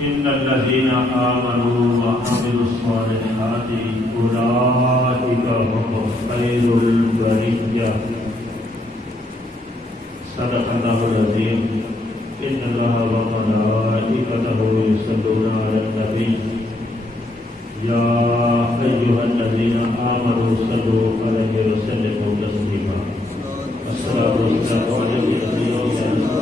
إن الذين آمنوا وعملوا الصالحات أولئك هم خير البرية صدق الله العظيم إن الله وملائكته يصلون على النبي يا أيها الذين آمنوا صلوا عليه وسلموا تسليما الصلاة والسلام عليك يا سيدنا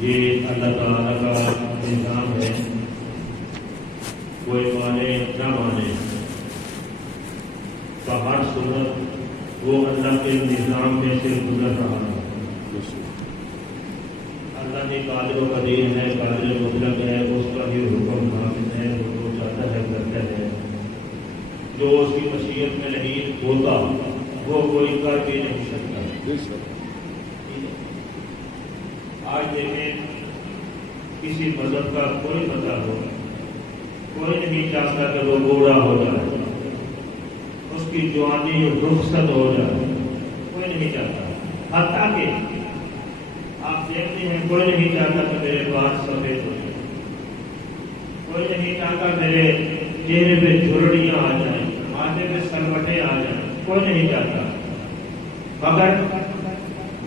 یہ اللہ تعالیٰ کا نظام ہے، کوئی مانے نہ مانے، ہر صورت وہ اللہ کے نظام میں سے گزر رہا ہے۔ اللہ نے قادر و قدیر ہے، قادر مطلق ہے، اس کا ہی حکم نافذ ہے، وہ جو چاہتا ہے کرتا ہے، جو اس کی مشیت میں نہیں ہوتا وہ کوئی کر بھی نہیں سکتا۔ آج دیکھیں کسی مذہب کا کوئی بندہ ہو، کوئی نہیں چاہتا کہ وہ بوڑھا ہو جائے، اس کی جوانی رخصت ہو جائے، کوئی نہیں چاہتا۔ حتیٰ کہ آپ دیکھتے ہیں کوئی نہیں چاہتا کہ میرے بال سفید ہو جائے، کوئی نہیں چاہتا میرے چہرے پہ جھرڑیاں آ جائیں، ماتھے پہ سلوٹیں آ جائیں، کوئی نہیں چاہتا۔ مگر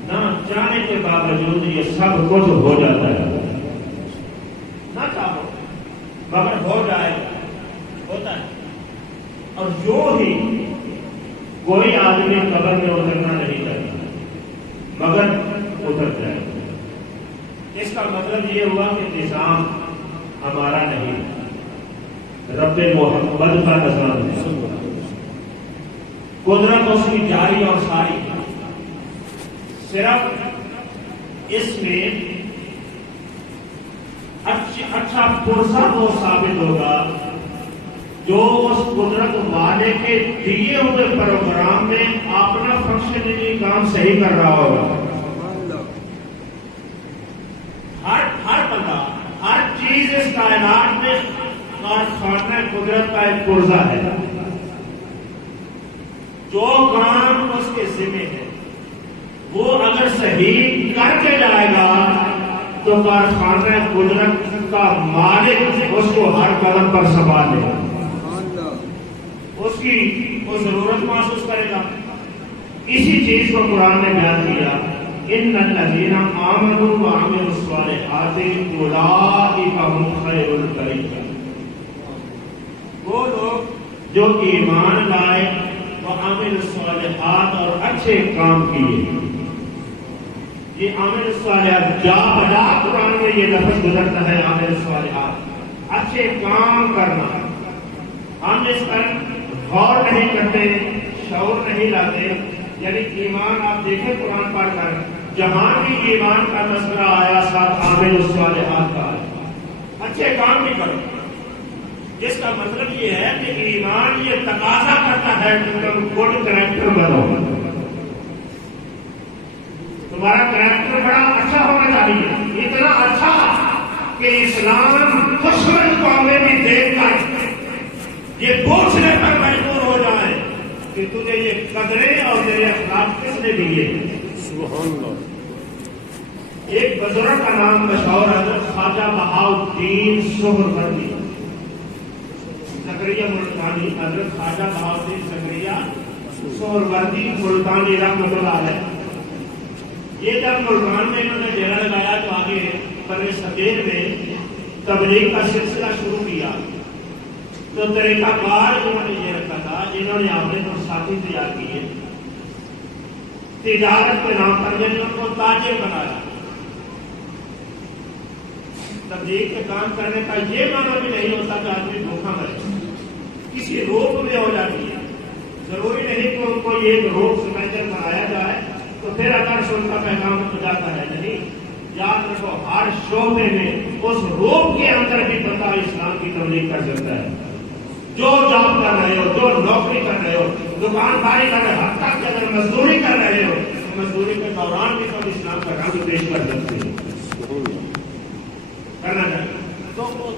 نہ چاہنے کے باوجود یہ سب کچھ ہو جاتا ہے۔ نہ چاہو مگر ہو جائے، ہوتا ہے۔ اور جو ہی کوئی آدمی قبر میں اترنا نہیں چاہتا مگر اتر جائے، اس کا مطلب یہ ہوا کہ نظام ہمارا نہیں، رب محمد کا نظام ہے۔ قدرت اس کی جاری اور ساری، صرف اس میں اچھا پرسہ وہ ثابت ہوگا جو اس قدرت والے کے دیے ہوئے پروگرام میں اپنا فنکشنلی کام صحیح کر رہا ہوگا۔ ہر بندہ، ہر چیز اس کائنات میں کارخانہ قدرت کا ایک پرزہ ہے۔ جو کام اس کے ذمہ ہے وہ اگر صحیح کر کے جائے گا تو کارخانہ قدرت کا مالک اس کو ہر قدم پر سنبھال لے گا، اس کی وہ ضرورت محسوس کرے گا۔ اسی چیز کو قرآن نے بیان کیا، ان الذین آمنوا وعملوا الصالحات اولئک هم خیر البریہ۔ وہ لوگ جو ایمان لائے، وعملوا الصالحات اور اچھے کام کیے۔ یہ عامل الصالحات جا بجا قرآن میں یہ لفظ گزرتا ہے، عامل الصالحات، اچھے کام کرنا۔ ہم اس پر غور نہیں کرتے، شعور نہیں لاتے۔ یعنی ایمان آپ دیکھیں قرآن پڑھ کر، جہاں بھی ایمان کا مسئلہ آیا ساتھ عامل الصالحات کا آیا، اچھے کام بھی کرو۔ جس کا مطلب یہ ہے کہ ایمان یہ تقاضا کرتا ہے کہ تم گڈ کریکٹر بنو، تمہارا کریکٹر بڑا اچھا ہونا چاہیے، اتنا اچھا کہ اسلام دشمن قومیں بھی دیکھ کر یہ پوچھنے پر مجبور ہو جائے کہ تجھے یہ قدریں اور تیرے اخلاق کس نے دیے۔ سبحان اللہ۔ ایک بزرگ کا نام مشہور حضرت خواجہ بہاؤالدین سہروردی زکریا ملتانی، حضرت خواجہ بہاؤالدین زکریا سہروردی ملتانی رحمۃ اللہ علیہ۔ یہ جب ملتان میں انہوں نے ڈیرا لگایا تو آگے برِ صغیر میں تبلیغ کا سلسلہ شروع کیا، تو طریقہ کار انہوں نے یہ رکھا تھا، انہوں نے اپنے کو ساتھی تیار کیے، تجارت کے نام پر ان کو تاجر بنایا۔ تبلیغ کے کام کرنے کا یہ معنی بھی نہیں ہوتا کہ آدمی دھوکہ مرے، کسی روپ میں ہو جاتی ہے۔ ضروری نہیں کہ ان کو یہ روپ سمجھر بنایا جائے تو پھر اگر سے ان کا پیغام ہو جاتا ہے، نہیں۔ یاد رکھو ہر شعبے میں اس روپ کے اندر بھی بندہ اسلام کی تبلیغ کر سکتا ہے۔ جو جاب کر رہے ہو، جو نوکری کر رہے ہو، دکانداری کر رہے ہو، حتیٰ کہ اگر مزدوری کر رہے ہو، مزدوری کے دوران بھی تم اسلام کا رنگ پیش کر سکتے ہو۔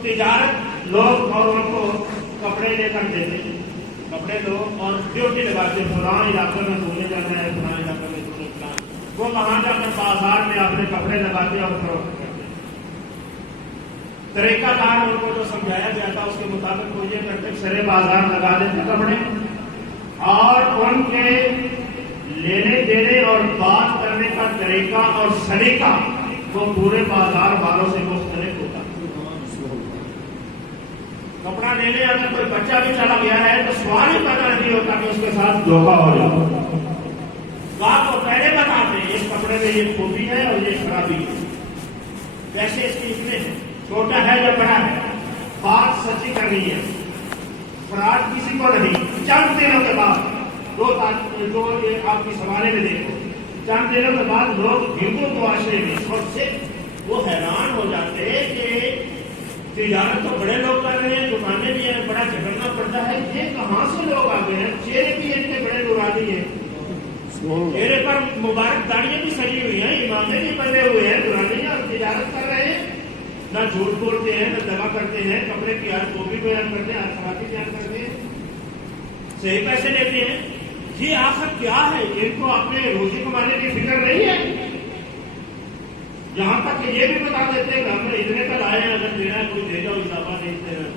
تجارت لوگ اور ان کو کپڑے لے کر دیتے ہیں، کپڑے لوگ اور ڈیوٹی لگاتے ہیں، فلاں علاقے میں دھونے جانا ہے، فلاں علاقے میں دھونے جانا ہے، وہ وہاں جا کر بازار میں اپنے کپڑے لگاتے اور فروخت کرتے ہیں۔ طریقہ کار ان کو جو سمجھایا گیا تھا اس کے مطابق وہ یہ کرتے شرے بازار لگا دیتے کپڑے، اور ان کے لینے دینے اور بات کرنے کا طریقہ اور سلیقہ وہ پورے بازار والوں سے مختلف ہوتا۔ کپڑا لینے اگر کوئی بچہ بھی چلا گیا ہے تو سوال ہی پیدا نہیں ہوتا کہ اس کے ساتھ دھوکہ ہو جائے۔ بات وہ پہلے بتاتے ہیں اس کپڑے میں یہ خوبی ہے اور یہ خرابی ہے، پیسے اس کے اتنے ہیں، چھوٹا ہے یا بڑا ہے، بات سچی کرنی ہے، فراڈ کسی کو نہیں۔ چند دنوں کے بعد دو یہ آپ کی سوالے میں دیکھو، چند دنوں کے بعد لوگ ہندو معاشرے میں سب سے وہ حیران ہو جاتے ہیں کہ تجارت تو بڑے لوگ کر رہے ہیں، دکانیں بھی ہیں، بڑا جھگڑنا پڑتا ہے، یہ کہاں سے لوگ آ گئے ہیں؟ چہرے بھی اتنے بڑے نورانی ہیں، چہرے پر مبارک داڑیاں بھی سجی ہوئی ہیں، امامے بھی بنے ہوئے ہیں، نورانی اور تجارت کر رہے ہیں، نہ جھوٹ بولتے ہیں نہ دغا کرتے ہیں، کپڑے کی ہر خوبی بیان کرتے ہیں، ہر خرابی بیان کرتے ہیں، صحیح پیسے لیتے ہیں۔ یہ آخر کیا ہے؟ ان کو اپنے روزی کمانے کی فکر نہیں ہے؟ یہاں تک کہ یہ بھی بتا دیتے ہیں کہ ہم نے اتنے کا لائے ہیں، اگر دینا ہے کوئی دے جاؤ، اضافہ دیتے ہیں۔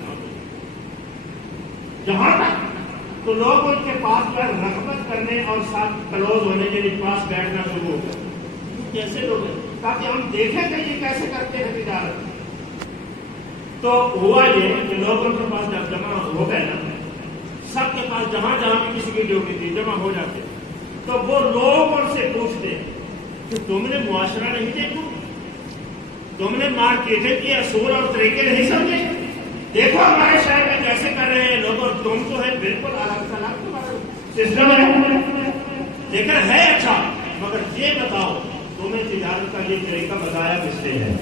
جہاں تک تو لوگ ان کے پاس پر رغبت کرنے اور ساتھ کلوز ہونے کے لیے پاس بیٹھنا شروع ہو گئے۔ کیسے لوگ ہیں؟ تاکہ ہم دیکھیں کہ یہ کیسے کرتے ہیں تجارت۔ تو ہوا یہ کہ لوگ ان کے پاس جب جمع ہو گئے نا، سب کے پاس جہاں جہاں بھی کسی کی ڈیوٹی تھی جمع ہو جاتے، تو وہ لوگ ان سے پوچھتے کہ تم نے معاشرہ نہیں دیکھا، تم نے مارکیٹنگ کے اصول اور طریقے نہیں سمجھے، دیکھو ہمارے شہر میں کیسے کر رہے ہیں لوگ، اور تم جو ہے بالکل الگ تھلگ سسٹم ہے، لیکن ہے اچھا، مگر یہ بتاؤ تمہیں تجارت کا یہ طریقہ بتایا کس نے ہے؟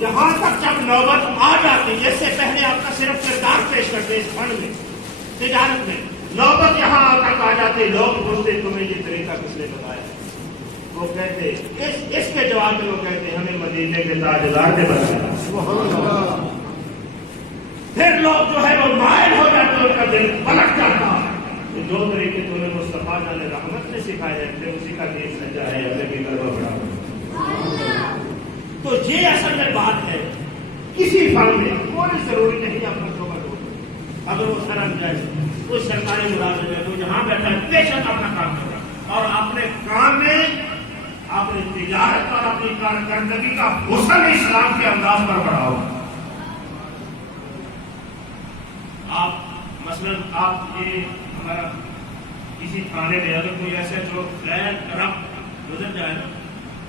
یہاں تک جب نوبت آ جاتی، اس سے پہلے آپ کا صرف کردار پیش کرتے اس فنڈ میں، تجارت میں، نوبت یہاں تک آ جاتی، لوگ پوچھتے تمہیں یہ طریقہ کس نے بتایا؟ وہ کہتے اس کے جواب میں وہ کہتے ہمیں مدینے کے تاجدار نے بتایا۔ پھر لوگ جو ہے وہ مائل ہو جاتے، ان کا دل پلٹ جاتا کہ جو طریقے تمہیں مصطفیٰ جان رحمت نے سکھائے ہیں پھر اسی کا دین سجا ہے، ہمیں بھی کروا پڑا۔ تو یہ اصل میں بات ہے، کسی فن میں کوئی ضروری نہیں اپنا شعبہ ڈھونڈنا، اگر وہ سرم جائے کوئی سرکاری ملازم ہے تو جہاں بیٹھا ہے بے شک اپنا کام کرنا، اور اپنے کام میں اپنی تجارت اور اپنی کارکردگی کا حسن اسلام کے انداز پر بڑھاؤ۔ آپ مثلا آپ یہ ہمارا کسی تھانے میں اگر کوئی ایسے جو غیر کرپٹ گزر جائے نا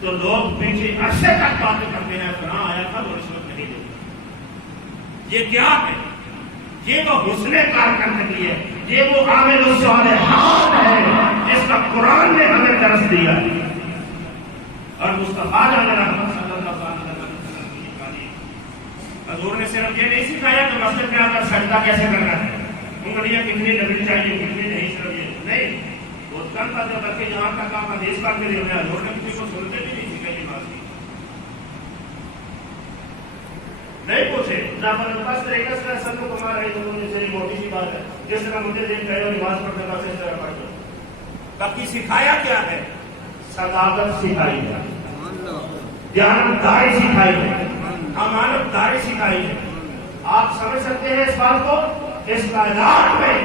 تو لوگ پیچھے عرصے تک باتیں کرتے ہیں، فلاں آیا تھا وہ رشوت نہیں دیتا۔ یہ کیا ہے؟ یہ وہ حسن کارکردگی ہے، یہ وہ عامل الصالحات ہے جس کا قرآن نے ہمیں درس دیا ہے، اور مصطفیٰ صلی اللہ علیہ وسلم کی تعلیم۔ حضور نے صرف یہ نہیں سکھایا کہ مسجد میں آ کر سجدہ کیسے کرنا ہے، انگلیاں کتنی لگنی چاہیے کتنی نہیں، صرف یہ نہیں، وہ چند باتیں بلکہ یہاں تک آپ حدیث پاک میں دیکھیں حضور نے کسی کو سنتے بھی نہیں سکھائی یہ بات نہیں پوچھے نہ بس طریقہ سے سب کو کما رہے تو چلی موٹی سی بات ہے، جس طرح مجھے دین کہے ہو نماز پڑھنے کا اس طرح پڑھ دو، باقی سکھایا کیا ہے؟ صداقت سکھائی ہے، دیانتداری سکھائی ہے، امانت داری سکھائی ہے۔ آپ سمجھ سکتے ہیں اس بات کو، اس کائنات میں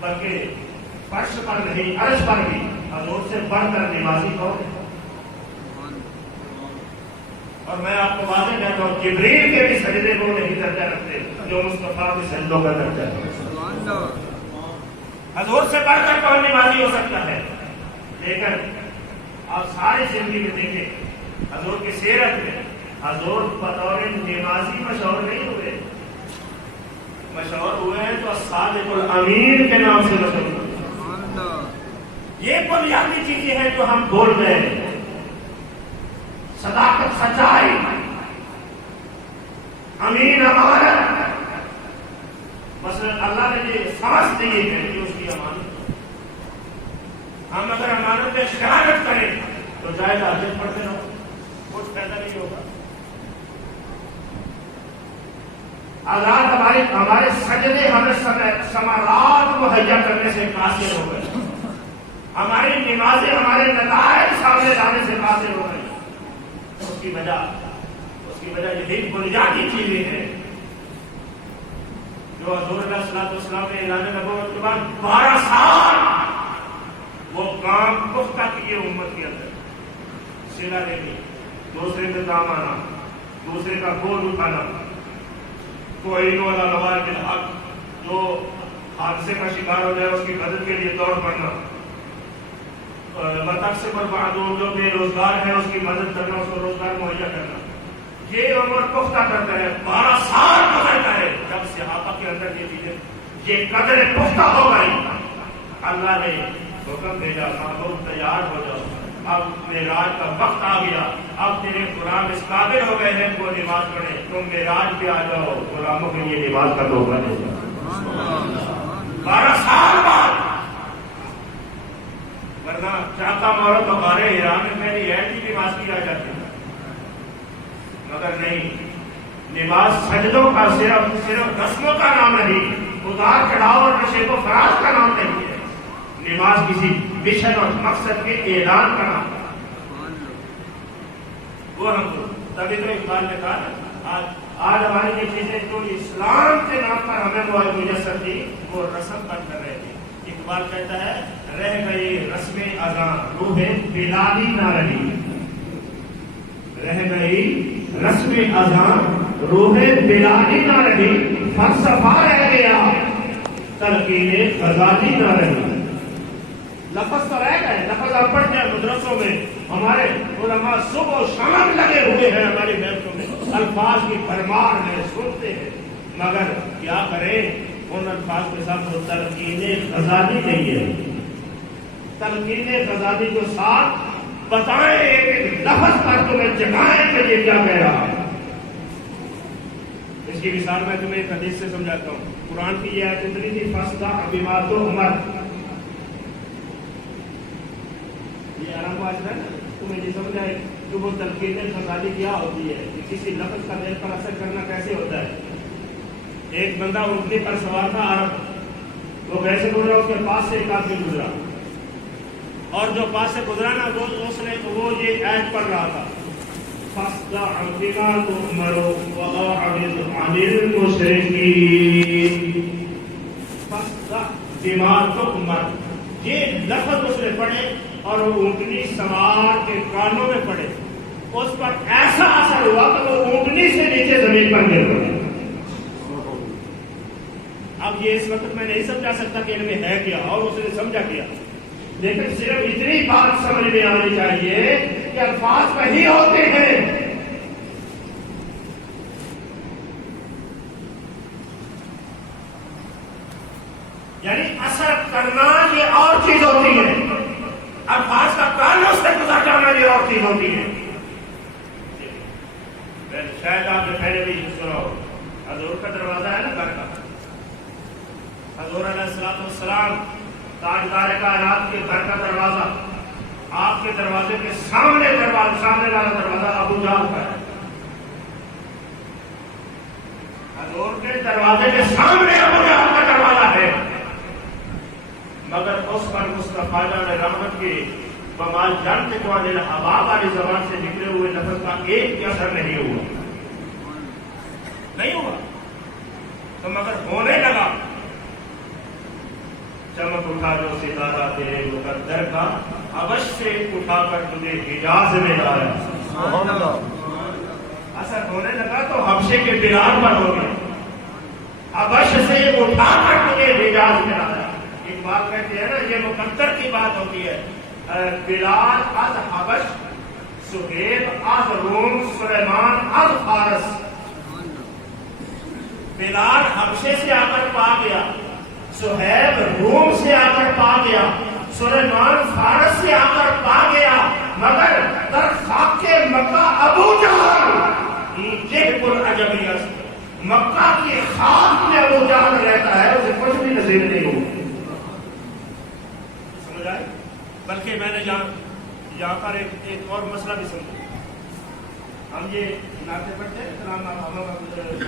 بلکہ فرش پر نہیں عرش پر بھی حضور سے بڑھ کر نمازی کون ہے؟ اور میں آپ کو واضح کہتا ہوں جبریل کے بھی سجدے کو نہیں درجہ رکھتے جو مصطفیٰ کے سجدوں کا درجہ ہے۔ حضور سے بڑھ کر کون نمازی ہو سکتا ہے؟ لیکن آپ ساری زندگی میں دیکھیں حضور کی سیرت میں حضور بطور نمازی مشہور نہیں ہوئے، مشہور ہوئے ہیں تو صادق الامین کے نام سے مشہور ہوئے۔ یہ بنیادی چیزیں ہیں جو ہم بول رہے ہیں، صداقت سچائی، امین امانت، مثلا اللہ نے یہ سمجھ دی ہے کہ اس کی امانت، ہم اگر امانت میں خیانت کریں تو جائز حاجت پڑھتے رہو، کچھ پیدا نہیں ہوگا۔ آزاد ہمارے سجدے ہمیں ثمرات مہیا کرنے سے قاصر ہو گئے، ہماری نمازیں ہمارے نتائج سامنے لانے سے قاصر ہو گئی۔ اس کی وجہ یہی بنیادی چیزیں ہیں جو حضور علیہ الصلوۃ والسلام نے اعلان نبوت کے بعد 12 سال وہ کام پختہ کیے امت کے اندر، صلہ دینی، دوسرے کے کام آنا، دوسرے کا بوجھ اٹھانا، کوئی والا لوائے بالحق، جو حادثے کا شکار ہو جائے اس کی مدد کے لیے دوڑ پڑنا، متقسم پر معدوم جو بے روزگار ہے اس کی مدد کرنا، اس کو روزگار مہیا کرنا، یہ عمر پختہ کرتا ہے۔ 12 سال گزرتا ہے جب صحابہ کے اندر یہ چیزیں، یہ قدر پختہ ہو گئی، اللہ نے حکم بھیجا تم تیار ہو جاؤ، اب معراج کا وقت آ گیا، اب تیرے غلام اس قابل ہو گئے ہیں وہ نماز پڑھیں، تم معراج پہ آ جاؤ، غلاموں کے لیے نماز کا تحفہ دے دو۔ 12 سال بعد، ورنہ چاہتا عورت ہمارے ایران میں پہلی ہے کہ نماز کی آ جاتی ہے، مگر نہیں، نماز سجدوں کا صرف رسموں کا نام نہیں، اتار چڑھاؤ اور نشے کو فراز کا نام نہیں ہے، نماز کسی مشن اور مقصد کے اعلان کا نام ہے۔ وہ ہم تبھی تو اقبال نے کہا آج ہماری یہ چیزیں جو اسلام کے نام پر ہمیں میسر تھی وہ رسم بن کر رہے تھے۔ اقبال کہتا ہے رہ گئی رسم اذاں روح بلالی نہ رہی، رہ گئی رسم اذاں روح بلالی نہ رہی، فلسفہ رہ گیا تلقین غزالی نہ رہی۔ لفظ تو رہ گئے، لفظ آپ پڑھتے ہیں مدرسوں میں، ہمارے علماء صبح و شام لگے ہوئے ہیں ہماری محفلوں میں، الفاظ کی بھرمار ہے، سنتے ہیں، مگر کیا کریں ان الفاظ کے ساتھ وہ تلقین غزالی نہیں ہے۔ تلقین غزالی کو ساتھ بتائیں، ایک لفظ پر تمہیں جگائیں کہ یہ کیا کہہ رہا ہے۔ اس کی مثال میں تمہیں ایک حدیث سے سمجھاتا ہوں۔ قرآن کی یہ آیت اتنی تھی فَاصْدَعْ بِمَا تُؤْمَرُ، یہ آرام واجب ہے نا، تمہیں یہ سمجھ آئے کہ وہ تلقین غزالی کیا ہوتی ہے، کہ کسی لفظ کا دل پر اثر کرنا کیسے ہوتا ہے۔ ایک بندہ اونٹنی پر سوار تھا عرب، وہ ویسے گزرا، اس کے پاس سے ایک آدمی گزرا، اور جو پاس سے گزرا نا وہ یہ آیت پڑھ رہا تھا فَاصْدَعْ بِمَا تُؤْمَرُ وَأَعْرِضْ عَنِ الْمُشْرِكِينَ۔ فَاصْدَعْ بِمَا تُؤْمَرُ، یہ لفظ اس نے پڑھے اور وہ اونٹنی سوار کے کانوں میں پڑے، اس پر ایسا اثر ہوا کہ وہ اونٹنی سے نیچے زمین پر گر پڑے۔ اب یہ اس وقت میں نہیں سمجھا سکتا کہ ان میں ہے کیا، اور اس نے سمجھا کیا، لیکن صرف اتنی بات سمجھ میں آنی چاہیے کہ الفاظ وہی ہوتے ہیں، یعنی اثر کرنا یہ اور چیز ہوتی ہے، الفاظ کا کانوں سے گزر جانا یہ اور چیز ہوتی ہے۔ شاید آپ نے پہلے بھی سنا ہو، حضور کا دروازہ ہے نا گھر کا، حضور علیہ الصلوۃ والسلام تاجدار کائنات کے گھر کا دروازہ، آپ کے دروازے کے سامنے والا دروازہ ابو جہل کا ہے، حضور کے دروازے کے سامنے ابو جہل کا دروازہ ہے، مگر اس پر مصطفیٰ نے رحمت کی بمال جانتے کو الحباب والی زبان سے نکلے ہوئے لفظ کا ایک بھی اثر نہیں ہوا تو مگر ہونے لگا، چمک اٹھا جو ستارہ تیرے مقدر کا، حبش سے اٹھا کر تجھے حجاز میں لایا۔ اثر ہونے لگا تو حبشے کے بلال پر ہو گیا، حبش سے اٹھا کر تجھے حجاز میں لایا۔ ایک بات کہتے ہیں نا، یہ مقدر کی بات ہوتی ہے، بلال از حبش، سہیب از روم، سلیمان از فارس۔ بلال حبشے سے آ کر پا گیا، سہیب روم سے آ کر پا گیا، سلیمان فارس سے آ کر پا گیا، مگر در خاک مکہ ابو جہل یہ العجبی است، مکہ کی خاک میں ابو جہل رہتا ہے، اسے کچھ بھی نصیب نہیں ہوا۔ سمجھ آئے؟ بلکہ میں نے یہاں پر ایک اور مسئلہ بھی سمجھا۔ ہم یہ نعتیں پڑھتے ہیں، کلام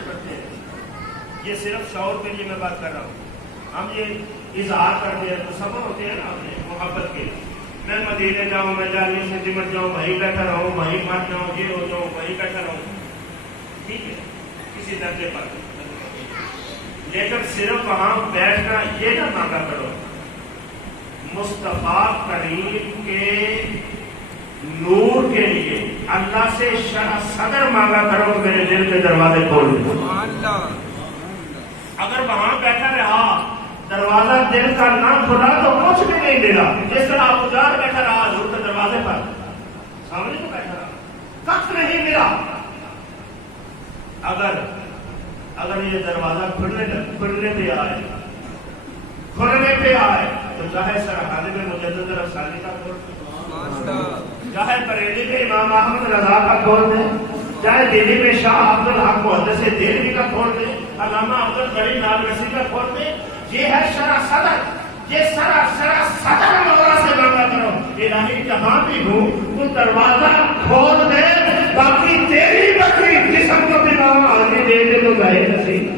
پڑھتے ہیں، یہ صرف شعور کے لیے میں بات کر رہا ہوں. ہم یہ اظہار کرتے ہیں تو صبر ہوتے ہیں نا اپنے محبت کے. میں مدینے جاؤں, میں جانے سے سمٹ جاؤں, وہیں بیٹھا رہوں, وہیں مر جاؤں, یہ ہو جاؤں, وہیں بیٹھا رہوں, ٹھیک ہے کسی درجے پر. لیکن صرف وہاں بیٹھنا یہ نہ مانگا کرو. مصطفیٰ کریم کے نور کے لیے اللہ سے شرح صدر مانگا کرو کہ میرے دل کے دروازے کھول دو. اگر وہاں بیٹھا رہا, دروازہ دل کا نہ کھلا تو کچھ بھی نہیں ملا. جس طرح ابو جہل بیٹھا رہا حضور کے دروازے پر, سامنے تو بیٹھا رہا, کچھ نہیں ملا. اگر یہ دروازہ کھلنے پہ آئے تو چاہے سرحدے میں مجدد افسانی کا کھول دے, چاہے بریلی میں امام احمد رضا کا کھول دے, چاہے دلی میں شاہ عبد الحق محدث دہلوی کا کھول دے, علامہ عبد الکریم نالوسی کا کھول دے. یہ ہے شرح صدر. یہ شرح صدر مولا سے مانگا کرو, الہی جہاں بھی ہوں تو دروازہ کھول دے, باقی تیری بکری جسم کو بھی آدمی دے دے تو ظاہر نصیب.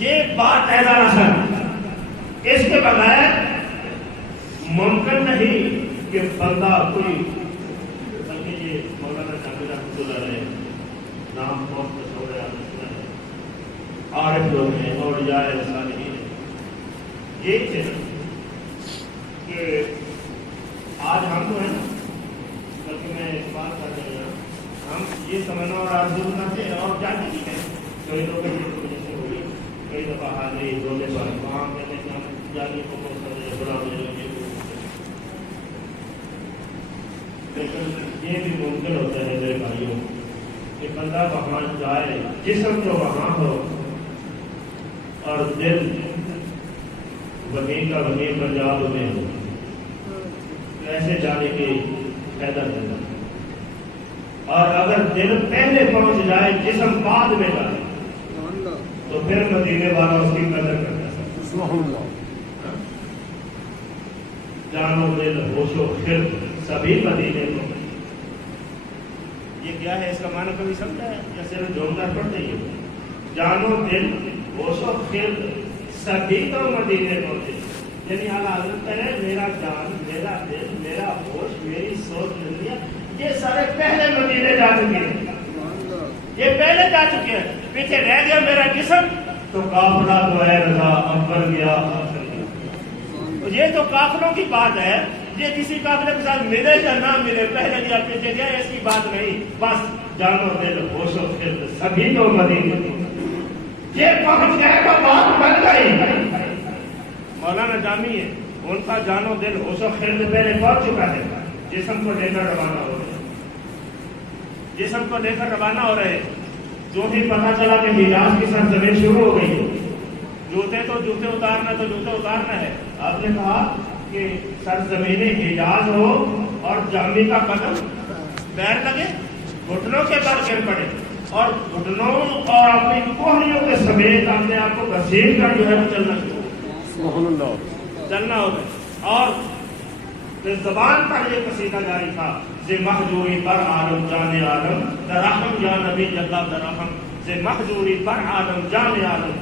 یہ بات ہے دراصل, اس کے بغیر ممکن نہیں کہ بندہ کوئی, بلکہ یہ مولانا جاوید رحمۃ اللہ علیہ نام بہت مشہور ہے, عارف لوگ ہیں اور جائے صالحین ہیں. یہ چیز کہ آج ہم تو ہیں نا, بلکہ میں ایک بات کر رہے ہیں, ہم یہ سمجھنا اور آرزو کرتے ہیں اور جانتے بھی ہیں. کئی لوگ وجہ سے ہوئی, کئی دفعہ حاضری رونے پر وہاں کہتے ہیں کہ ہم جانے کو بلا لے. لیکن یہ بھی ممکن ہوتا ہے میرے بھائیوں کہ بندہ وہاں جائے, جسم تو وہاں ہو اور دل وہیں کا وہیں پنجاب میں ہو, ایسے جانے کی فائدہ نہیں. اور اگر دل پہلے پہنچ جائے, جسم بعد میں جائے, تو پھر مدینے والا اس کی قدر کرتا ہے. جانو دل ہوش و خرد سبھی مدینے کو. یہ کیا ہے, اس کا معنی کبھی سمجھا ہے یا صرف جملہ پڑھتے ہی؟ جانو دل ہوش و خرد سبھی تو مدینے کو تھے. یعنی اعلیٰ حضرت کہے میرا جان, میرا دل, میرا ہوش, میری سوچ, دنیا, یہ سارے پہلے مدینے جا چکے ہیں. یہ پہلے جا چکے ہیں, پیچھے رہ گیا میرا جسم. تو قافلہ تو ہے رضا اکبر گیا آخر گیا. یہ تو قافلوں کی بات ہے, یہ کسی قافلے کے ساتھ ملے یا نہ ملے, پہلے گیا پیچھے گیا, اس کی بات نہیں. بس جانو دل ہوش و خرد سبھی تو مدینے کو. یہ پہنچ گئے تو بات بن گئی. مولانا جامی ہے, ان کا جانو دل ہوش و خرد پہلے پہنچ چکا ہے. جسم کو لے کر روانہ ہو رہے, جسم کو لے کر روانہ ہو رہے. جو ہی پتا چلا کہ حجاز کی سرزمین شروع ہو گئی ہے, جوتے اتارنا تو جوتے اتارنا ہے. آپ نے کہا کہ سرزمین حجاز ہو اور جامی کا قدم پیر لگے, گھٹنوں کے بل گر پڑے, اور گھٹنوں اور اپنی کوہنیوں کے سمیت اپنے آپ کو گھسیٹ کر جو ہے وہ چلنا شروع ہو, چلنا ہوگا. اور زبان پر یہ قصیدہ جاری تھا, زِ محجوری پر عالم جان عالم درحم یا نبی جلہ درحم, زِ محجوری پر عالم جان عالم.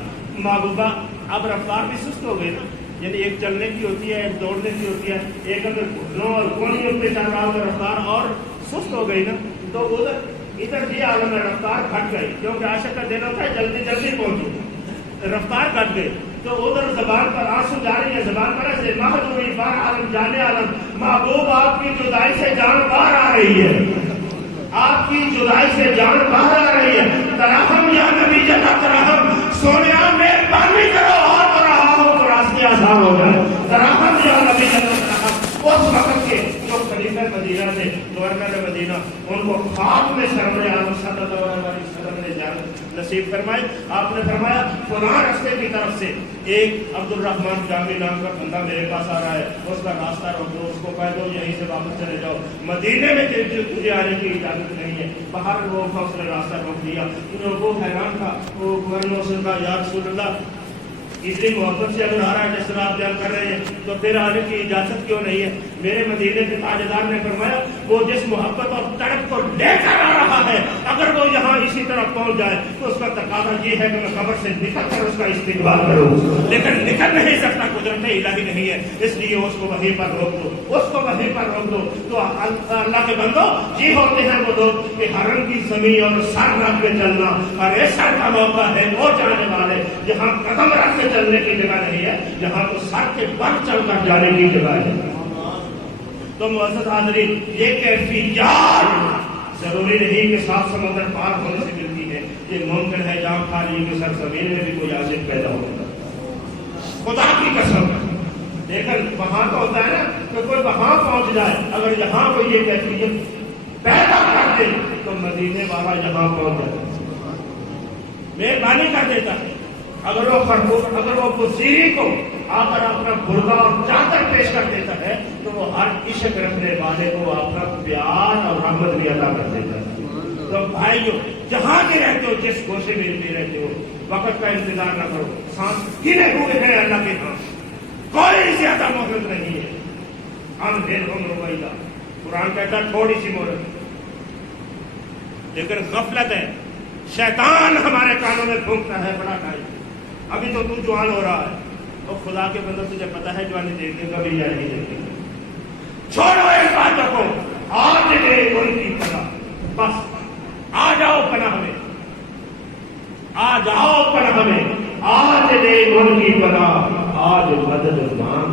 محبوبہ اب رفتار بھی سست ہو گئی نا, یعنی ایک چلنے کی ہوتی ہے, ایک دوڑنے کی ہوتی ہے, ایک اگر گھٹنوں اور کونیوں پہ چل رہا ہو رفتار اور سست ہو گئی نا, تو ادھر بھی عالم میں رفتار گھٹ گئی, کیونکہ عاشق کا دل ہوتا ہے جلدی جلدی پہنچی, رفتار گھٹ گئی. تو ادھر زبان پر آنسو جاری ہے, زبان پر ایسے محجوری پر عالم جانے عالم. محبوب آپ کی جدائی سے جان باہر آ رہی ہے, آپ کی جدائی سے جان باہر آ رہی ہے. ترحم یا نبی جنت ترحم, سونیا میں پانی کرو اور رہا ہو تو راستے آسان ہو جائے. ترحم یا نبی جنت ترحم. اس وقت کے جو خلیفہ مدینہ تھے, گورنر مدینہ, ان کو خواب میں سرور عالم صلی اللہ علیہ وسلم نے جان نصیب فرمائی. آپ نے فرمایا فلاں راستے کی طرف سے ایک عبد الرحمن جامی نام کا بندہ میرے پاس آ رہا ہے, اس کا راستہ روک دو, اس کو کہہ دو یہیں سے واپس چلے جاؤ, مدینے میں تجھے آنے کی اجازت نہیں ہے. باہر وہ اس نے راستہ روک دیا. وہ حیران تھا, وہ گورنر سے کہا یا رسول اللہ, اتنی محبت سے اگر آ رہا ہے جس طرح آپ بیان کر رہے ہیں, تو پھر آنے کی اجازت کیوں نہیں ہے؟ میرے مدینے کے تاجدار نے فرمایا وہ جس محبت اور تڑپ کو لے کر آ رہا ہے اگر وہ یہاں اسی طرح پہنچ جائے تو اس کا تقاضا یہ ہے کہ میں قبر سے نکل کر اس کا استقبال کروں، لیکن نکل نہیں سکتا، قدرت الہی نہیں ہے، اس لیے اس کو وہیں پر روک دو، اس کو وہیں پر روک دو۔ تو اللہ کے بندو یہ ہوتے ہیں وہ لوگ کہ حرم کی زمین اور سر رکھ کے چلنا، اور ایسا کا موقع ہے وہ جانے والے جہاں قدم رکھ کے چلنے کی جگہ نہیں ہے، یہاں تو سر کے بل چل کر جانے کی جگہ ہے۔ تو معزز حاضرین، یہ کیفیات ضروری نہیں کہ 7 سمندر پار ہونے سے ملتی ہے، یہ ممکن ہے جہاں خالی کی سرزمین میں بھی کوئی عاشق پیدا ہوگا، خدا کی قسم۔ لیکن وہاں تو ہوتا ہے نا کہ کوئی وہاں پہنچ جائے، اگر یہاں کوئی یہ کیفیت پیدا کر دے تو مدینے والا یہاں پہنچ جائے، مہربانی کر دیتا ہے۔ اگر وہ وزیری کو آ کر اپنا بردہ اور چادر پیش کر دیتا ہے تو وہ ہر عشق رکھنے والے کو اپنا پیار اور رحمت بھی عطا کر دیتا ہے۔ تو بھائیو، جہاں بھی رہتے ہو، جس گوشے میں بھی رہتے ہو، وقت کا انتظار نہ کرو، سانس گنے ہوئے ہیں اللہ کے ہاں، کوئی زیادہ مہلت نہیں ہے۔ ہم رویدہ، قرآن کہتا ہے تھوڑی سی مہلت، لیکن غفلت ہے، شیطان ہمارے کانوں میں پھونکتا ہے بڑا ٹائم، ابھی تو جوان ہو رہا ہے، اور خدا کے بندوں تجھے پتا ہے جوانی دیکھنے کا بھی یا نہیں دیکھنے کا، چھوڑو اس باتوں کو، آج دے ان کی پناہ، بس آ جاؤ پناہ میں، آ جاؤ پناہ میں، آج دے ان کی پناہ، آج مدد مانگ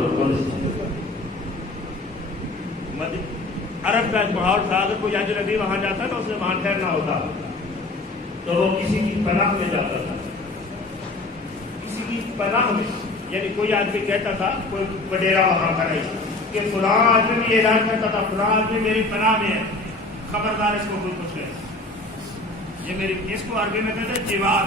عرب کا ایک ماحول تھا، اگر کوئی اجنبی وہاں جاتا تو اسے وہاں ٹھہرنا ہوتا تو وہ کسی کی پناہ میں جاتا تھا، کسی کی پناہ میں، یعنی کوئی آدمی کہتا تھا، کوئی وڈیرا وہاں کا رہی کہ فلاں آدمی بھی اعلان کرتا تھا فلاں آدمی میری پناہ میں ہے، خبردار اس کو کوئی کچھ نہیں، یہ میری، اس کو عربی میں کہتے ہیں جوار۔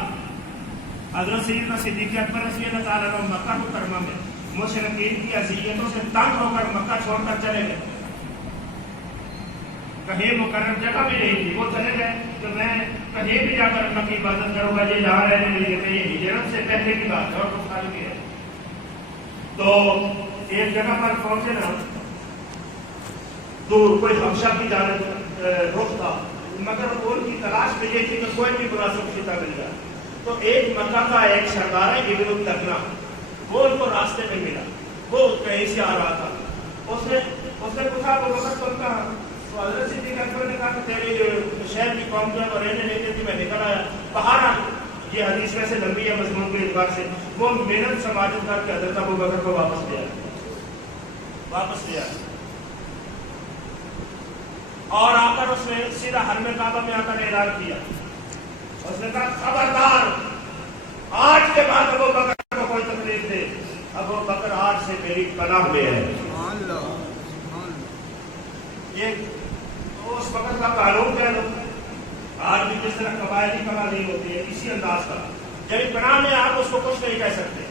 حضرت سیدنا صدیق اکبر رضی اللہ تعالیٰ عنہ مکہ مکرمہ میں مشرکین کی اذیتوں سے تنگ ہو کر مکہ چھوڑ کر چلے گئے، کہیں مقرر جگہ بھی نہیں تھی، وہ چلے گئے کہ میں کہیں بھی جا کر اللہ کی عبادت کروں گا، یہ جہاں رہنے نہیں دیتے، یہ ہجرت سے پہلے کی بات ہے اور بخاری بھی ہے۔ تو ایک جگہ پر پہنچے نا، دور کوئی حبشہ کی جانب رخ تھا، مگر ان کی تلاش میں یہ تھی کہ کوئی بھی مناسب خطہ مل جائے، تو ایک مکہ کا ایک سردار ہے ابن الدکنہ، وہ ان کو راستے میں ملا، وہ کہیں سے آ رہا تھا، اس نے پوچھا وہ وقت تم کہاں؟ تو حضرت صدیق اکبر نے کہا کہ تیری شہر کی قوم جو ہے وہ رہنے نہیں دیتی، میں نکل آیا باہر آ۔ یہ حدیث میں سے لمبی ہے مضمون کے اعتبار سے، وہ محنت سماجت کر کے حضرت ابو بکر کو واپس لے آیا، اور آ کر اس نے سیدھا حرم کعبہ میں آ کر اعلان کیا، اس نے کہا خبردار آج کے بعد ابو بکر کو کوئی تکلیف دے، ابو بکر آج سے میری پناہ میں ہے۔ یہ اس وقت کا قانون کہہ لو، آج بھی جس طرح قبائلی قوانین ہوتی ہے اسی انداز کا، جب پناہ میں آپ اس کو کچھ نہیں کہہ سکتے۔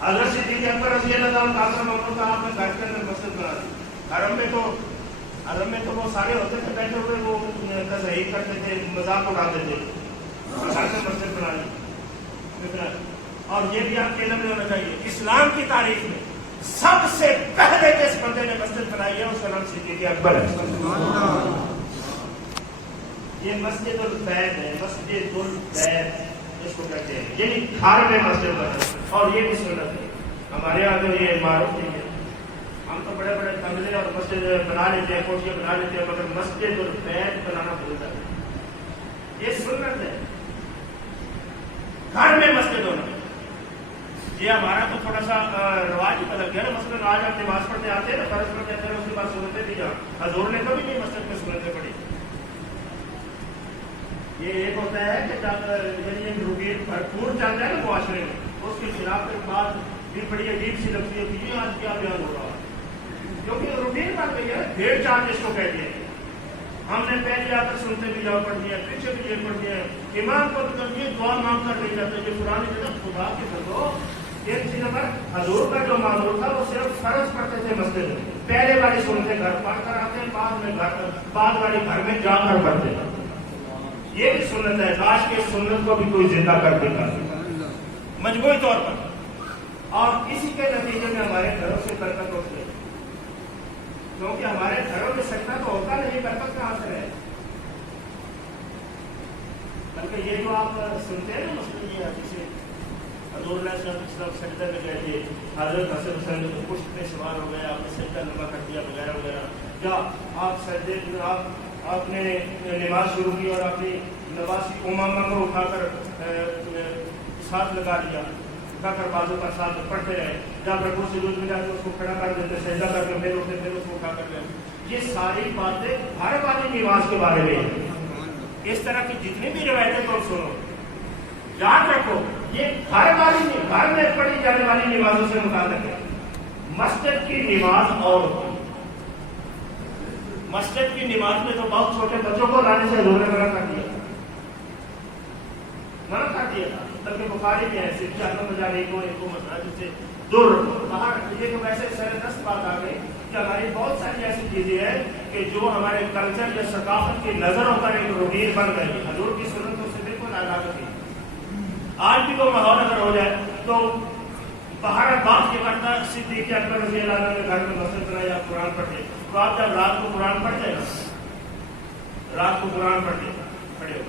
حضرت صدیق اکبر رضی اللہ تعالیٰ عنہ کا آپ نے گھر کے اندر مسجد بنا دی، حرم میں تو وہ سارے ہوتے تھے بیٹھے ہوئے، وہ تضحیق کرتے تھے، مذاق اڑاتے تھے، گھر میں مسجد بنا لی۔ اور یہ بھی آپ کے علم میں ہونا چاہیے، اسلام کی تاریخ میں سب سے پہلے جس بندے نے مسجد بنائی ہے اس کا نام صدیق اکبر ہے۔ یہ مسجد البیت ہے، مسجد البیت اس کو کہتے ہیں، یعنی گھر میں مسجد بنائی، اور یہ بھی سنت ہے۔ ہمارے یہاں تو یہ معروف نہیں ہے، ہم تو بڑے بڑے بنگلے اور مسجد بنا لیتے ہیں، کوٹیاں بنا لیتے ہیں، مگر مسجد البیت بنانا بھولتا ہے، یہ سنت ہے، گھر میں مسجد ہونا۔ یہ ہمارا تو تھوڑا سا رواج ہی بدل گیا نا، مثلاً آج آپ نماز پڑھنے آتے ہیں نا، فرض پڑھتے ہیں، اس کے بعد سنتیں بھی جہاں حضور نے کبھی نہیں مسجد میں سنتیں پڑھی۔ یہ ایک ہوتا ہے کہ جب روبین بھرپور چل جائے نا معاشرے میں، اس کے خلاف ایک بات بھی بڑی عجیب سی لگتی ہے کہ یہ آج کیا بیان ہو رہا ہے، کیونکہ روبین بات نہیں ہے، بھیڑ چال جس کو کہتے ہیں۔ ہم نے پہلے آ کر سنتے بھی جاؤ پڑھ دیا، پیچھے بھی یہ پڑھ دیا، امام کو بھی دعا مانگ کر نہیں جاتے، یہ پرانی جگہ خدا کے بندو، ایک چیز پر حضور کا جو معمول تھا وہ صرف فرض پڑھتے تھے مسجد میں، پہلے والی سنتے گھر پڑھ کر آتے ہیں، بعد والی گھر میں جا کر پڑھتے ہیں، یہ بھی سنت ہے۔ کاش کے سنت کو بھی کوئی زندہ کر دیتا مجموعی طور پر، اور اسی کے نتیجے میں ہمارے گھروں سے برکت ہوتی ہے۔ کیونکہ ہمارے گھروں میں سجدہ تو ہوتا نہیں، برکت کہاں سے رہے؟ بلکہ یہ جو آپ سنتے ہیں نا مسئلہ یہ حدیث حضور علیہ السلام سجدہ میں گئے تھے، حضرت حسن حسین پشت میں سوار ہو گئے، آپ نے سجدہ لمبا کر دیا وغیرہ وغیرہ، یا آپ سجدے آپ نے نماز شروع کی اور اپنی نماز امامہ کو اٹھا کر ساتھ لگا لیا، اٹھا کر بازو پر ساتھ پڑھتے رہے، جب رکوع سجود میں جا کے اس کو کھڑا کر دیتے، سجدہ کر کے پھر اٹھتے، پھر اس کو اٹھا کر لیں۔ یہ ساری باتیں ہر والی نماز کے بارے میں ہیں۔ اس طرح کی جتنی بھی روایتیں تو سنو، یاد رکھو یہ گھر میں پڑھی جانے والی نمازوں سے متعلق ہے۔ مسجد کی نماز اور مسجد کی نماز میں تو بہت چھوٹے بچوں کو لانے سے حضور نے منع کر دیا تھا، بلکہ بخاری میں ہے صرف جانوں میں جانے کو مساجد سے دور رکھو، باہر رکھو۔ یہ تو ویسے سر دست بات آ گئی کہ ہماری بہت ساری ایسی چیزیں ہیں کہ جو ہمارے کلچر یا ثقافت کی نظر ہوتا ہے ایک روٹین بن گئی، حضور کی سنتوں سے بالکل الگ ہے۔ آج بھی کوئی ماحول اگر ہو جائے تو باہر بات یہ کرتا ہے صدیق اکبر رضی اللہ عنہ کے گھر میں مسجد بنایا یا قرآن پڑھے، تو آپ جب رات کو قرآن پڑھ جائے گا، رات کو قرآن پڑھے کھڑے ہو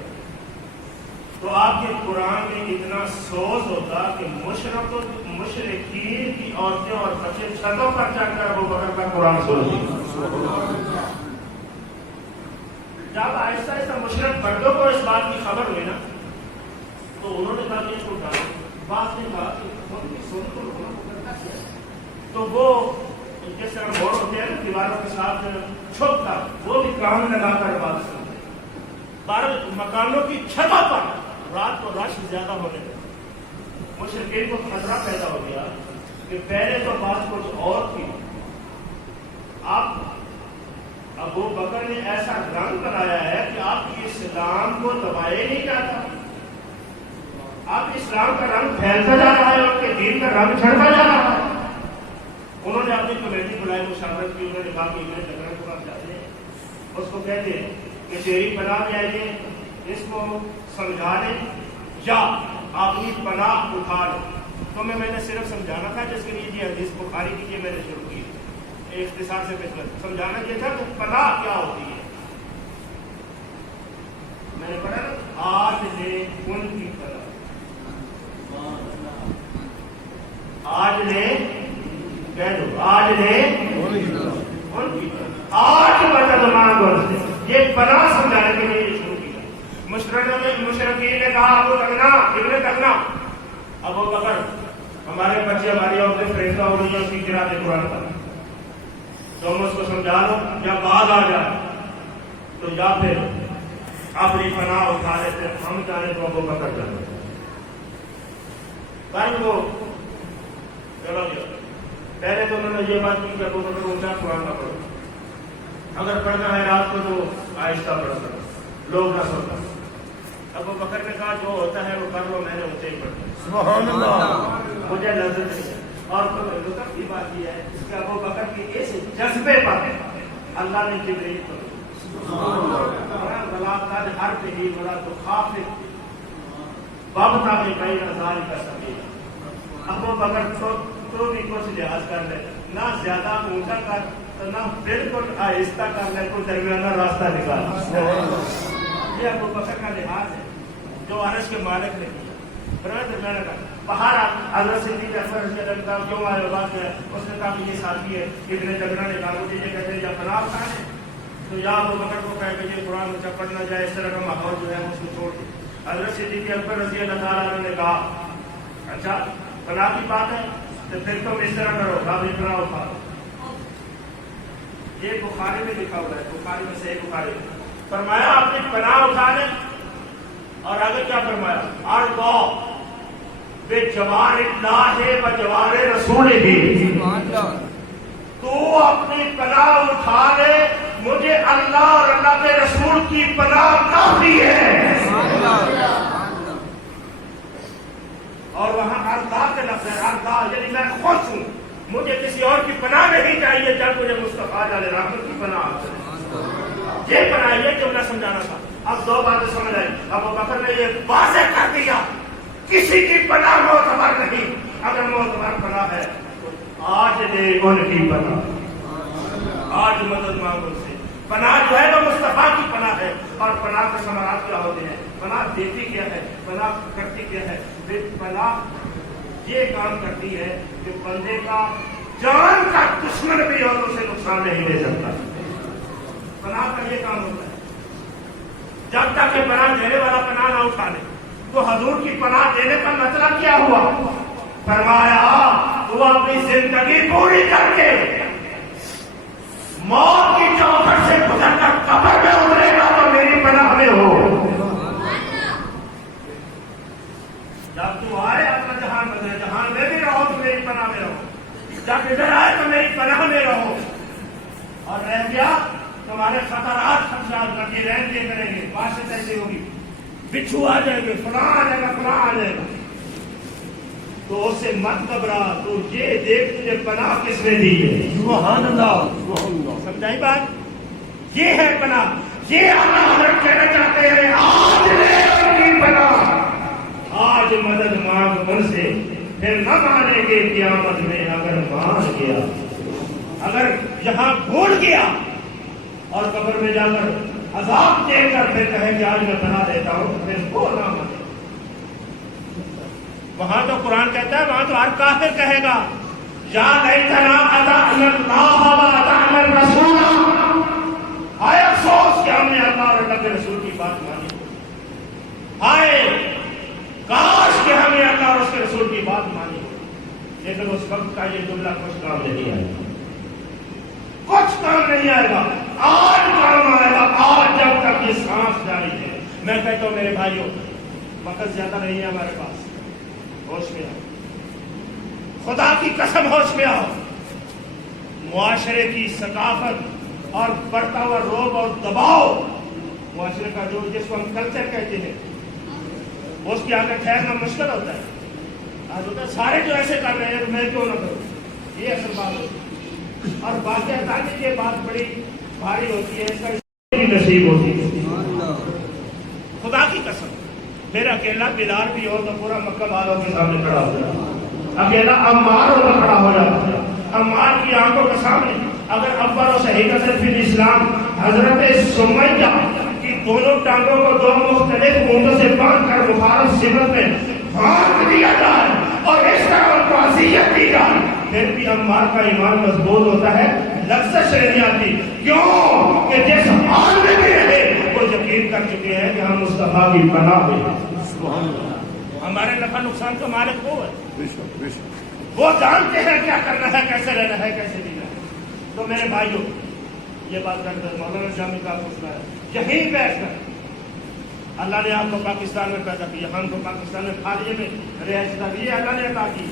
تو آپ کے قرآن میں اتنا سوز ہوتا کہ مشرکین کی عورتیں اور بچے چھتوں پر چڑھ کر ابو بکر کا قرآن سنتے۔ جب آہستہ آہستہ مشرک مردوں کو اس بات کی خبر ہوئی نا تو انہوں نے کہا کہ اس کو ڈالو، بات نے کہا کہ تو وہ جس طرح مور ہوتے ہیں دیواروں کے ساتھ چھپ کر وہ بھی کان لگا کر بات سنتے، بارہ مکانوں کی چھتوں پر رات کو رش زیادہ ہونے لگا، مشرکین کو خطرہ پیدا ہو گیا کہ پہلے تو بات کچھ اور تھی، اب ابو بکر نے ایسا رنگ بنایا ہے کہ آپ کی اسلام کو دبایا ہی نہیں جاتا، اب اسلام کا رنگ پھیلتا جا رہا ہے، ان کے دین کا رنگ چڑھتا جا رہا ہے۔ انہوں نے اپنی کمیٹی بلائی، مشاورت کی، انہوں نے کہا کہ ابن دغنہ کو آپ جاتے ہیں، اس کو کہتے ہیں کہ تیری پناہ میں آئیے، اس کو سمجھا لیں یا اپنی پناہ اٹھا لیں۔ تو میں نے صرف سمجھانا تھا جس کے لیے یہ حدیث بخاری کی میں نے شروع کی، اختصار سے سمجھانا یہ تھا کہ پناہ کیا ہوتی ہے۔ میں نے پڑھا آج لے ان کی پناہ، آج لے کہہ دو، آج لے ان کی پناہ، آج مدد مانگو، یہ پناہ سمجھانے کے لیے یہ شروع کیا۔ مشرکین نے کہا ابو دغنہ ابو بکر ہمارے بچے ہماری عورتیں فرشتہ ہو رہی ہیں، اس کی قرات قرآن پر تم اس کو سمجھا لو، یا بعد آ جائے تو یا پھر اپنی پناہ اٹھا لیتے، ہم جانے تو ابو بکر جانے پر وہ چلو گیا۔ پہلے تو انہوں نے یہ بات کی کہ ابو بکر اونچا قرآن نہ پڑھو، اگر پڑھنا ہے رات کو تو آہستہ پڑھنا، لوگ نہ سننا۔ ابو بکر نے کہا جو ہوتا ہے وہ کر لو، میں نے اونچے ہی پڑھنا، سبحان اللہ، مجھے نظر نہیں ہے۔ اور کی بات یہ ہے کہ ابو بکر کی اس جذبے پر اللہ نے جبریل کو بلا قد ہر پہ بڑا تو خافق بابتا میں کئی نظاری کا سبیل۔ ابو بکر تو بھی کچھ لحاظ کر لے، نہ زیادہ اونچا کر نہ بالکل آہستہ کر لے، کوئی درمیانہ راستہ نکال۔ یہ ابو بکر کا لحاظ ہے جو عرش کے مالک نے کیا، درمیانہ کا باہر حضرت صدیق اکبر رضی اللہ عنہ کیوں آئے بات میں اس نے کہا کہ یہ ساتھی ہے، ابن دغنہ نے کہا مجھے یہ کہتے ہیں یا پناہ اٹھانے تو یا ابو بکر کو کہہ کہ یہ قرآن اونچا پڑھنا جائے، اس طرح کا ماحول جو ہے اس کو چھوڑ دیں۔ حضرت صدیق اکبر رضی اللہ تعالیٰ عنہ نے کہا اچھا پناہ کی بات ہے تو پھر تم اس طرح کرو، رب پناہ اٹھا لو۔ یہ بخاری میں لکھا ہوا ہے، بخاری میں صحیح بخاری فرمایا اپنی پناہ اٹھا لیں، اور آگے کیا فرمایا ارضا بے جوار اللہ و جوار رسول بھی، تو اپنی پناہ اٹھا لے، مجھے اللہ اور اللہ کے رسول کی پناہ کافی ہے۔ اور وہاں ارضا کے لفظ ہے، ارضا یعنی میں خوش ہوں، مجھے کسی اور کی پناہ نہیں چاہیے جب مجھے مصطفیٰ علیہ رحمت کی پناہ حاصل ہے۔ یہ پناہ یہ جو میں سمجھانا تھا۔ اب دو باتیں سمجھ آئی، ابو بکر نے یہ واضح کر دیا کسی کی پناہ معتبر نہیں، اگر معتبر پناہ ہے تو آج دے ان کی پناہ، آج مدد مانگو ان سے. پناہ جو ہے وہ مصطفیٰ کی پناہ ہے. اور پناہ کے ثمرات کیا ہوتے ہیں؟ پناہ دیتی کیا ہے؟ پناہ کرتی کیا ہے؟ پناہ یہ کام کرتی ہے کہ بندے کا جان کا دشمن بھی اور اسے نقصان نہیں دے سکتا. پناہ کا یہ کام ہوتا ہے. جب تک کہ پناہ دینے والا پناہ نہ اٹھا لے تو حضور کی پناہ دینے کا مطلب کیا ہوا؟ فرمایا وہ اپنی زندگی پوری کر کے موت کی چوکھٹ سے گزر کر قبر میں اترے گا تو میری پناہ میں ہو. جب تو آئے اپنا جہان بدلے، جہان میں بھی رہو تو میری پناہ میں رہو. جب ادھر آئے تو میری پناہ میں رہو. اور رہ گیا تمہارے خطرات خدشات رکھے رہیں گے کریں گے. بات ایسی ہوگی، بچھو آ جائیں گے، فلاں آ جائے گا، فلاں آ جائے گا، تو اس سے مت گھبرا. تو یہ دیکھ تجھے پناہ کس نے دی ہے. سبحان اللہ. سمجھائی بات؟ یہ ہے پناہ. یہ اللہ حضرت کہنا چاہتے ہیں آج لے ان کی پناہ. آج مدد مانگ ان سے، پھر نہ مانیں گے قیامت میں. اگر مان گیا، اگر یہاں بھول گیا اور قبر میں جا کر عذاب دے کر پھر کہے کہ آج میں پناہ دیتا ہوں، پھر وہ نہ مانے. وہاں تو قرآن کہتا ہے، وہاں تو ہر کافر کہے گا یا لیتنا اطعنا اللہ واطعنا الرسول. ہائے افسوس کہ ہم نے اللہ اور اللہ کے رسول کی بات مانی. ہائے کاش کہ ہم نے اللہ اور اس کے رسول کی بات مانی. لیکن اس وقت کا یہ جملہ کچھ کام نہیں آئے گا، کچھ کام نہیں آئے گا. آج کام آئے گا. آج جب تک یہ سانس جاری ہے. میں کہتا ہوں میرے بھائیوں، وقت زیادہ نہیں ہے ہمارے پاس. ہوش میں آؤ، خدا کی قسم ہوش میں آؤ. معاشرے کی ثقافت اور بڑھتا ہوا روب اور دباؤ، معاشرے کا جو جس کو ہم کلچر کہتے ہیں، اس کی آگے ٹھہرنا مشکل ہوتا ہے. آج ہوتا ہے سارے جو ایسے کر رہے ہیں میں کیوں نہ کروں. یہ اصل بات ہوتی ہے. اور باقی یہ بات بڑی بھاری ہوتی ہے، اس کا نصیب ہوتی ہے. خدا کی قسم پھر اکیلا بلال بھی ہو تو پورا مکہ والوں کے سامنے کھڑا ہو جاتا. اکیلا عمار ہو تو کھڑا ہو جاتا. عمار کی آنکھوں کے سامنے اگر اکبر و صحیح کا صرف اسلام حضرت سمیہ کی دونوں ٹانگوں کو دو مختلف اونٹوں سے باندھ کر مخالف سمت میں باندھ دیا جائے اور اس طرح ان کو اذیت دی جائے، پھر بھی عمار کا ایمان مضبوط ہوتا ہے. لفظ نہیں آتی. کیوں کہ جس حال میں بھی رہے وہ یقین کر چکے ہیں کہ ہم مصطفیٰ کی پناہ میں ہیں. ہمارے نفع نقصان کا مالک وہ ہے. وہ جانتے ہیں کیا کرنا ہے، کیسے رہنا ہے، کیسے جینا ہے. تو میرے بھائیوں یہ بات کرتے ہیں مولانا جامی کا پوچھنا ہے. یہیں بیٹھ کر اللہ نے آپ کو پاکستان میں پیدا کیا، ہم کو پاکستان میں خالیے میں رہائش دی، اللہ نے عطا کی.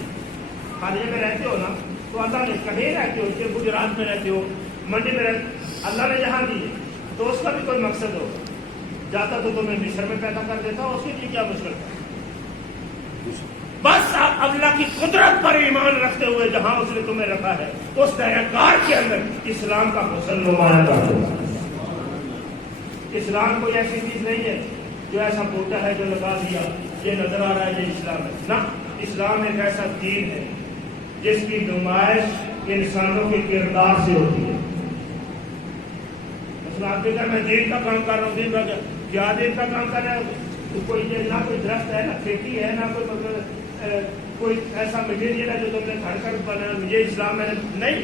خالیے میں رہتے ہو نا تو اللہ نے کہیں رہتے ہو، کہ گجرات میں رہتے ہو، منڈی میں رہتے، اللہ نے جہاں دی ہے تو اس کا بھی کوئی مقصد ہو. جاتا تو تمہیں مصر میں پیدا کر دیتا، اس کے لیے کیا مشکل ہے. بس آپ اللہ کی قدرت پر ایمان رکھتے ہوئے جہاں اس نے تمہیں رکھا ہے اس دائرہ کار کے اندر اسلام کا حسن نمایاں کر دو. اسلام کوئی ایسی چیز نہیں ہے جو ایسا بوٹا ہے جو لگا دیا یہ نظر آ رہا ہے یہ اسلام ہے. نہ، اسلام ایک ایسا دین ہے جس کی نمائش انسانوں کے کردار سے ہوتی ہے. مثلا آپ دیکھیں میں دین کا کام کر رہا ہوں، دین کا کیا دین کا کام کر رہا ہوں. کوئی نہ کوئی درخت ہے، نہ کھیتی ہے، نہ کوئی ایسا مٹیریل ہے جو تم نے گھر کر بنا مجھے اسلام میں نہیں.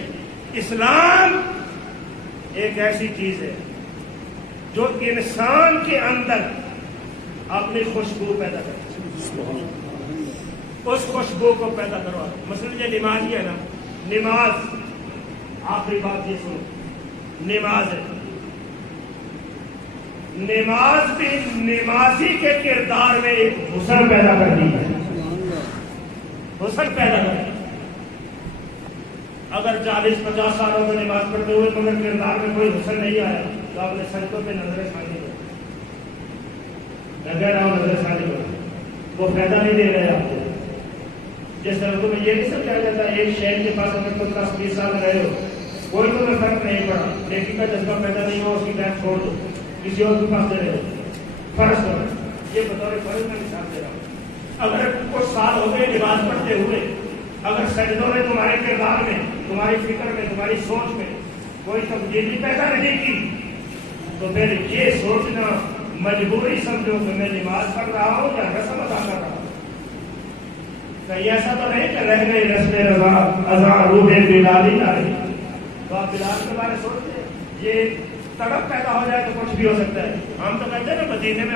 اسلام ایک ایسی چیز ہے جو انسان کے اندر اپنی خوشبو پیدا کرتی ہے. اس خوشبو کو پیدا کروا. مثلا یہ نماز ہی ہے نا، نماز آخری بات یہ سنو، نماز ہے، نماز بھی نمازی کے کردار میں ایک حسن پیدا کرتی ہے. حسن پیدا کرتی ہے. اگر 40-50 سالوں میں نماز پڑھتے ہوئے مگر کردار میں کوئی حسن نہیں آیا تو آپ نے سڑکوں پہ نظر ثانی کرو، نظر آؤ نظر ثانی کرو، وہ فائدہ نہیں دے رہے آپ کو. جس طرح تمہیں یہ نہیں سمجھایا جاتا ایک شہر کے پاس اگر تم 10-20 سال رہے ہو کوئی تمہیں فرق نہیں پڑا، نیکی کا جذبہ پیدا نہیں ہو، اس کی بات چھوڑ دو، کسی اور کے پاس دے رہے ہو. فرض کرو، یہ بطور فرض میں مثال دے رہا ہوں. اگر کچھ سال ہو گئے نماز پڑھتے ہوئے، اگر سجدوں میں تمہارے کردار میں، تمہاری فکر میں، تمہاری سوچ میں کوئی تبدیلی پیدا نہیں کی، تو پھر یہ سوچنا مجبوری سمجھو کہ میں نماز پڑھ رہا ہوں یا رسم ادا کر رہا ہوں۔ کہیں ایسا تو نہیں کہ رہ گئی رسم رضا اذاں روح بلالی نہ رہی، تو آپ بلال کے بارے سوچتے ہیں یہ تڑپ پیدا ہو جائے تو کچھ بھی ہو سکتا ہے۔ ہم تو کہتے ہیں نا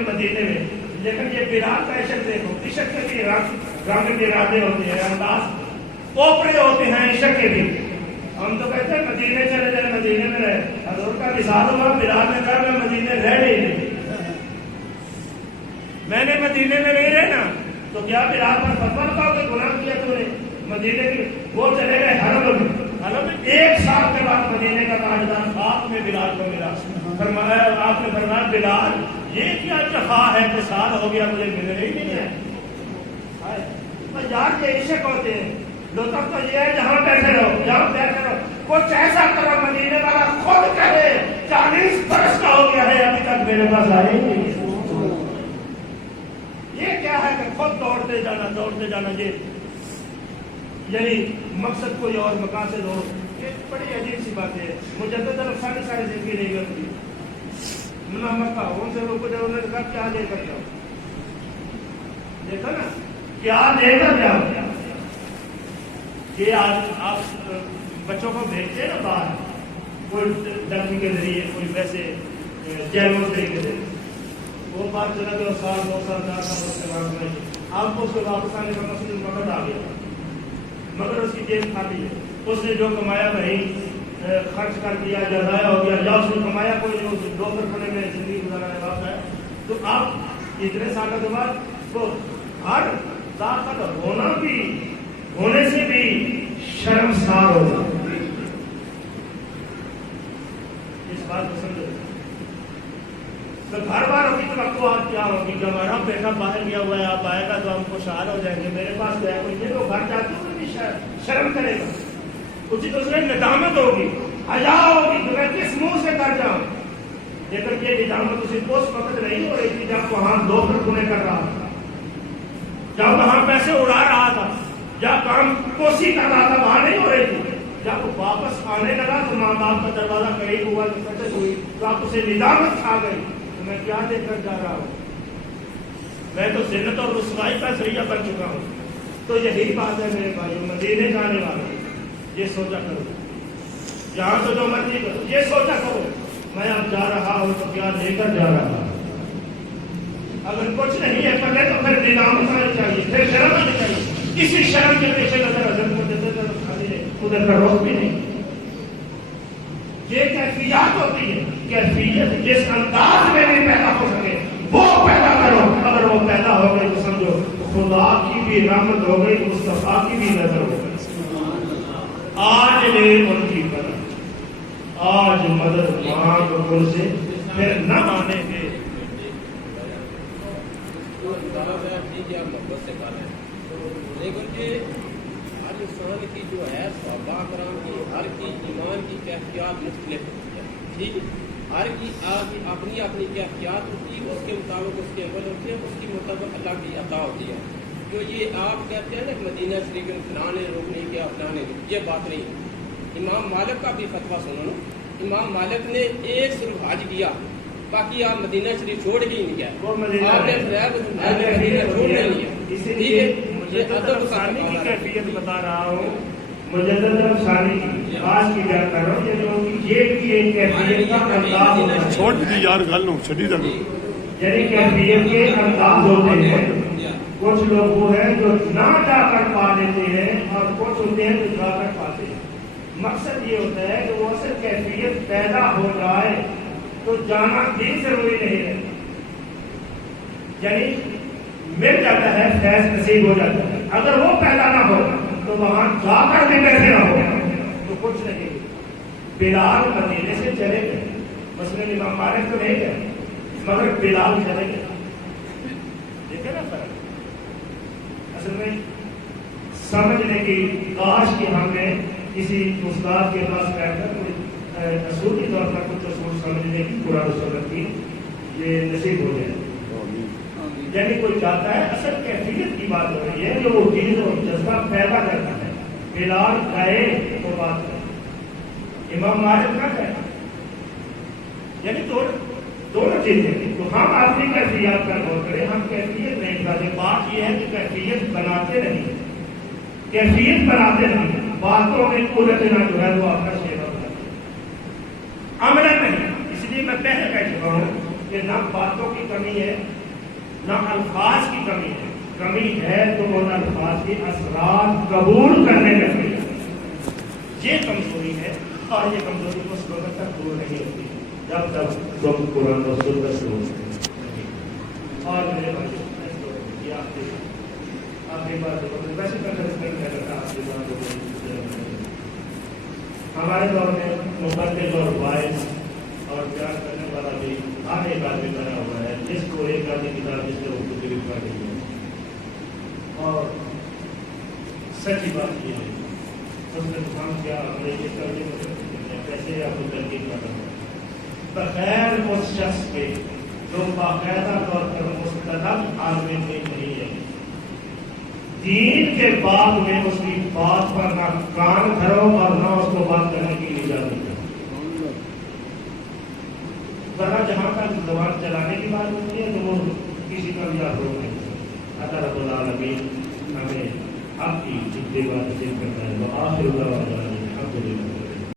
مدینے میں، لیکن یہ بلال کا عشق دیکھو، عشق کے بھی رنگ کے ارادے ہوتے ہیں، انداز اوپرے ہوتے ہیں عشق کے بھی۔ ہم تو کہتے ہیں مدینے چلے جائے، مدینے میں رہے، حضور کا مثال ہوا، بلال نے کہا میں مدینے رہ نہیں، میں نے مدینے میں نہیں رہنا، تو کیا بلال پر فتویٰ لگاؤ کہ گناہ کیا تو نے؟ مدینے کی وہ چلے گئے حرم میں، ایک سال کے بعد مدینے کا تاجدار خواب میں بلال کو ملا، فرمایا آپ نے فرمایا بلال یہ کیا جفا ہے کہ سال ہو گیا مجھے ملنے ہی نہیں ہے۔ یار کے عشق ہوتے ہیں، لطف تو یہ ہے جہاں بیٹھے رہو، جہاں بیٹھے رہو، کچھ ایسا کرو مدینے والا خود کہے 40 برس کا ہو گیا ہے ابھی تک میرے پاس آئے ہی نہیں۔ یہ کیا ہے کہ خود دوڑتے جانا یہ یعنی مقصد کوئی اور مقاصد ہو، یہ بڑی عجیب سی بات ہے۔ مجدد ساری زندگی نہیں کرتی، مکہ ان سے لوگوں نے انہوں نے کہا کیا لے کر جاؤ، دیکھا نا کیا لے کر جاؤ۔ یہ آج آپ بچوں کو بھیجتے ہیں نا باہر، کوئی ڈرمی کے ذریعے، کوئی ویسے جیلوں سے کے ذریعے، وہ بات چلا کہ سال 2 سال 4 سال اس کے بعد میں آپ کو اس کو واپس آنے کا مسئلہ وقت آ گیا، مگر اس کی جیب خالی ہے، اس نے جو کمایا وہی خرچ کر دیا یا ضائع ہو گیا، یا اس نے کمایا کوئی نہیں، ڈاکٹر کھانے میں زندگی گزارنے والا ہے۔ تو آپ اتنے سال کے بعد تو ہر طاقت ہونے سے بھی شرمسار ہوگا، اس بات کو سمجھو۔ تو گھر والوں کی توقعات کیا ہوگی کہ ہمارا بیٹا باہر گیا ہوا ہے، آپ آئے گا تو ہم خوشحال ہو جائیں گے، میرے پاس گیا کوئی نہیں، تو گھر جاتے ہوئے بھی شرم کرے گا، کچھ دوسرے ندامت ہوگی، حیا ہوگی کہ میں کس منہ سے کر جاؤں۔ لیکن یہ ندامت اسی اس وقت نہیں ہو رہی تھی جب وہاں دوپہر کھنے کر رہا تھا، جب وہاں پیسے اڑا رہا تھا، جب کام کوسی کر رہا تھا، وہاں نہیں ہو رہی تھی۔ جب وہ واپس آنے لگا تو ماں باپ کا دروازہ قریب ہوا تو فتح ہوئی، تو آپ اسے ندامت کھا گئی، میں کیا دے کر جا رہا ہوں، میں تو ذلت اور رسوائی کا ذریعہ بن چکا ہوں۔ تو یہی بات ہے میرے بھائیوں، مدینے جانے والے یہ سوچا کرو، جہاں تو جو مرضی کرو یہ سوچا کرو میں اب جا رہا ہوں تو کیا لے کر جا رہا ہوں۔ اگر کچھ نہیں ہے پہلے تو پھر ندامت آنی چاہیے، پھر شرم آنی چاہیے، کسی شرم کے پیش نظر حضرت کو ادھر کا روک بھی نہیں۔ یہ کیفیات ہوتی ہے، کیفیت جس انداز میں بھی پیدا ہو سکے وہ پیدا کرو، اگر وہ پیدا ہو گئی تو سمجھو خدا کی بھی رحمت ہو گئی، مصطفیٰ کی بھی نظر ہو گئی۔ آج لے ان کی مدد، آج مدد مانگ ان سے، پھر نہ مانیں گے۔ ہر انسان کی جو ہے صحابہ کرام کی ہر کی ایمان کی کیفیات مختلف ہوتی ہے، ٹھیک ہے، ہر کی اپنی اپنی کیفیات ہوتی ہے، اس کے مطابق اس کے عمل ہوتے ہیں، اس کے مطابق اللہ کی عطا ہوتی ہے۔ جو یہ آپ کہتے ہیں نا کہ مدینہ شریف میں فلاں نے روک نہیں کیا، فلاں نے، یہ بات نہیں ہے۔ امام مالک کا بھی فتویٰ سنو نا، امام مالک نے ایک صرف حج کیا، باقی آپ مدینہ شریف چھوڑ ہی نہیں گیا، آپ نے چھوڑ نہیں لیا، ٹھیک ہے۔ مجدد ثانی کی کیفیت بتا رہا ہوں، مجدد ثانی کی آج کی بات کر رہا ہوں، یہ بھی ایک کیفیت کا انداز ہوتا ہے، چھوڑ دی یار گل نو چھڈی دے، یعنی کیفیت کے انداز ہوتے ہیں۔ کچھ لوگ وہ ہیں جو نہ جا کر پا لیتے ہیں اور کچھ ہوتے ہیں جو جا کر پاتے ہیں۔ مقصد یہ ہوتا ہے کہ وہ اصل کیفیت پیدا ہو جائے تو جانا بھی ضروری نہیں ہے، یعنی مل جاتا ہے، فیض نصیب ہو جاتا ہے۔ اگر وہ پیدا نہ ہو تو وہاں جا کر بھی کیسے نہ ہو تو کچھ نہیں۔ بلال مدینے سے چلے گئے، مثلاً امام مالک تو نہیں گئے مگر بلال چلے گئے، دیکھیں نا فرق۔ اصل میں سمجھنے کی کاش کہ ہم نے کسی استاد کے پاس بیٹھ کر کوئی اصولی طور پر کچھ اصول سمجھنے کی قرآن و سنت کی یہ نصیب ہو جائے، یعنی کوئی چاہتا ہے اصل کیفیت کی بات ہو رہی ہے، جو وہ چیز اور جذبہ پیدا کرتا ہے۔ بلال گئے تو بات کریں، امام مالک کا کہنا یعنی دونوں چیزیں تو ہم اپنی کیفیت کا غور کریں. ہم کیفیت نہیں کرتے. بات یہ ہے کہ کیفیت بناتے نہیں, کیفیت بناتے نہیں, باتوں میں الجھنا جو ہے وہ آپ کا شیوا بناتے عمل نہیں. اس لیے میں پہلے کہہ چکا ہوں کہ نہ باتوں کی کمی ہے نہ الفاظ کی کمی ہے. کمی ہے تو ان الفاظ کے اثرات قبول کرنے میں کمی ہے. یہ کمزوری ہے اور یہ کمزوری اس وقت تک دور نہیں ہوتی جب تک تم قرآن و سنت سے ہوتے. اور میرے بھائی یہ آپ کی بات ویسے ہمارے دور میں مقدس اور وائس اور پیار کرنے والا بھی ہر ایک آدمی بنا ہوا ہے جس کو ایک آدمی کتاب جس سے اردو کی لکھا گئی ہے. اور سچی بات یہ ہے اس میں ہم کیا انگریزی ترجمے کیسے آپ کو تنقید کر رہے ہیں بغیر اس شخص کے جو باقاعدہ طور پر مستند عالم دین نہیں ہے. دین کے بعد میں اس کی بات پر نہ کان دھرو اور نہ اس کو بات کرنے کی اجازت ہے. ورنہ جہاں تک زبان چلانے کی بات ہوتی ہے تو وہ کسی کا بھی آپ روک نہیں سکتے. اللہ رب العالمین ہمیں آپ کی اتباع نصیب کرتا ہے. وآخر دعوانا الحمدللہ.